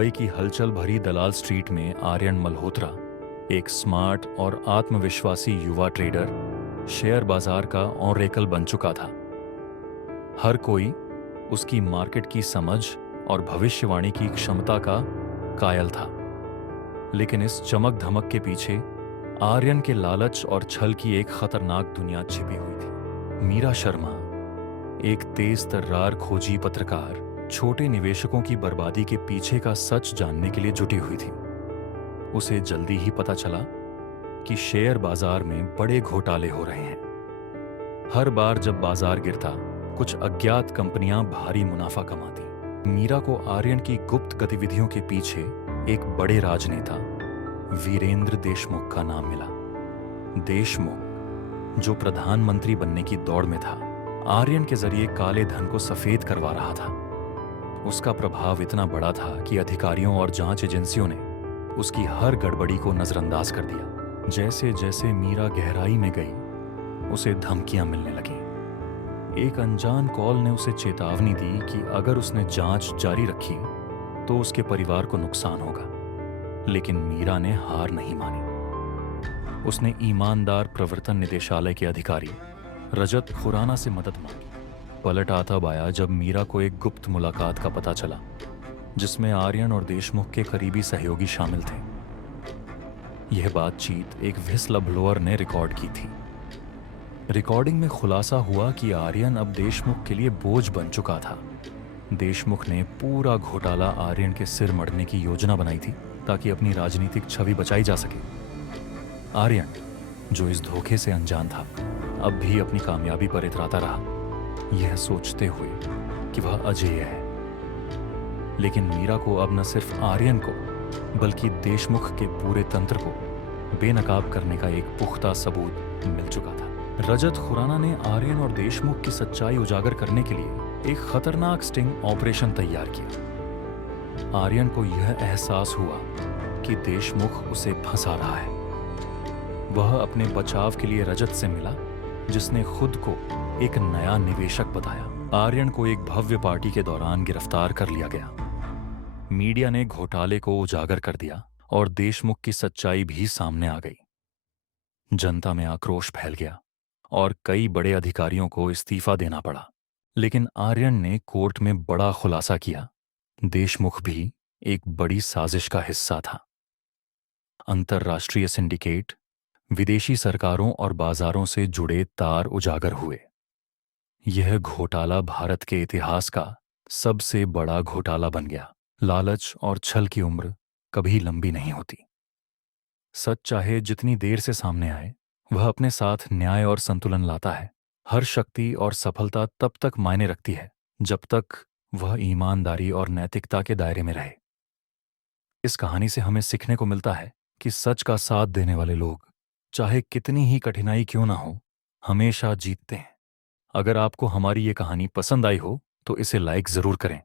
मुंबई की हलचल भरी दलाल स्ट्रीट में आर्यन मल्होत्रा, एक स्मार्ट और आत्मविश्वासी युवा ट्रेडर, शेयर बाजार का ओरेकल बन चुका था। हर कोई उसकी मार्केट की समझ और भविष्यवाणी की क्षमता का कायल था। लेकिन इस चमक धमक के पीछे आर्यन के लालच और छल की एक खतरनाक दुनिया छिपी हुई थी। मीरा शर्मा, एक तेज तर्रार खोजी पत्रकार, छोटे निवेशकों की बर्बादी के पीछे का सच जानने के लिए जुटी हुई थी। उसे जल्दी ही पता चला कि शेयर बाजार में बड़े घोटाले हो रहे हैं। हर बार जब बाजार गिरता, कुछ अज्ञात कंपनियां भारी मुनाफा कमाती। मीरा को आर्यन की गुप्त गतिविधियों के पीछे एक बड़े राजनेता वीरेंद्र देशमुख का नाम मिला। देशमुख, जो प्रधानमंत्री बनने की दौड़ में था, आर्यन के जरिए काले धन को सफेद करवा रहा था। उसका प्रभाव इतना बड़ा था कि अधिकारियों और जांच एजेंसियों ने उसकी हर गड़बड़ी को नजरअंदाज कर दिया। जैसे जैसे मीरा गहराई में गई, उसे धमकियां मिलने लगीं। एक अनजान कॉल ने उसे चेतावनी दी कि अगर उसने जांच जारी रखी तो उसके परिवार को नुकसान होगा। लेकिन मीरा ने हार नहीं मानी। उसने ईमानदार प्रवर्तन निदेशालय के अधिकारी रजत खुराना से मदद मांगी। पलट आता आया जब मीरा को एक गुप्त मुलाकात का पता चला, जिसमें आर्यन और देशमुख के करीबी सहयोगी शामिल थे। यह बातचीत एक व्हिसल ब्लोअर ने रिकॉर्ड की थी। रिकॉर्डिंग में खुलासा हुआ कि आर्यन अब देशमुख के लिए बोझ बन चुका था। देशमुख ने पूरा घोटाला आर्यन के सिर मढ़ने की योजना बनाई थी ताकि अपनी राजनीतिक छवि बचाई जा सके। आर्यन, जो इस धोखे से अनजान था, अब भी अपनी कामयाबी पर इतराता रहा, यह सोचते हुए कि वह अजेय है। लेकिन मीरा को अब न सिर्फ आर्यन को, बल्कि देशमुख के पूरे तंत्र को बेनकाब करने का एक पुख्ता सबूत मिल चुका था। रजत खुराना ने आर्यन और देशमुख की सच्चाई उजागर करने के लिए एक खतरनाक स्टिंग ऑपरेशन तैयार किया। आर्यन को यह एहसास हुआ कि देशमुख उसे फंसा रहा है। वह अपने बचाव के लिए रजत से मिला, जिसने खुद को एक नया निवेशक बताया। आर्यन को एक भव्य पार्टी के दौरान गिरफ्तार कर लिया गया। मीडिया ने घोटाले को उजागर कर दिया और देशमुख की सच्चाई भी सामने आ गई। जनता में आक्रोश फैल गया और कई बड़े अधिकारियों को इस्तीफा देना पड़ा। लेकिन आर्यन ने कोर्ट में बड़ा खुलासा किया। देशमुख भी एक बड़ी साजिश का हिस्सा था। अंतर्राष्ट्रीय सिंडिकेट, विदेशी सरकारों और बाजारों से जुड़े तार उजागर हुए। यह घोटाला भारत के इतिहास का सबसे बड़ा घोटाला बन गया। लालच और छल की उम्र कभी लंबी नहीं होती। सच चाहे जितनी देर से सामने आए, वह अपने साथ न्याय और संतुलन लाता है। हर शक्ति और सफलता तब तक मायने रखती है जब तक वह ईमानदारी और नैतिकता के दायरे में रहे। इस कहानी से हमें सीखने को मिलता है कि सच का साथ देने वाले लोग, चाहे कितनी ही कठिनाई क्यों ना हो, हमेशा जीतते हैं। अगर आपको हमारी ये कहानी पसंद आई हो तो इसे लाइक जरूर करें।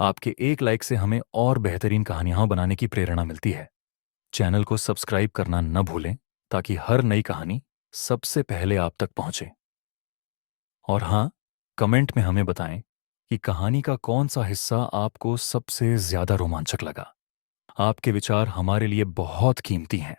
आपके एक लाइक से हमें और बेहतरीन कहानियां बनाने की प्रेरणा मिलती है। चैनल को सब्सक्राइब करना न भूलें ताकि हर नई कहानी सबसे पहले आप तक पहुंचे। और हाँ, कमेंट में हमें बताएं कि कहानी का कौन सा हिस्सा आपको सबसे ज्यादा रोमांचक लगा। आपके विचार हमारे लिए बहुत कीमती हैं।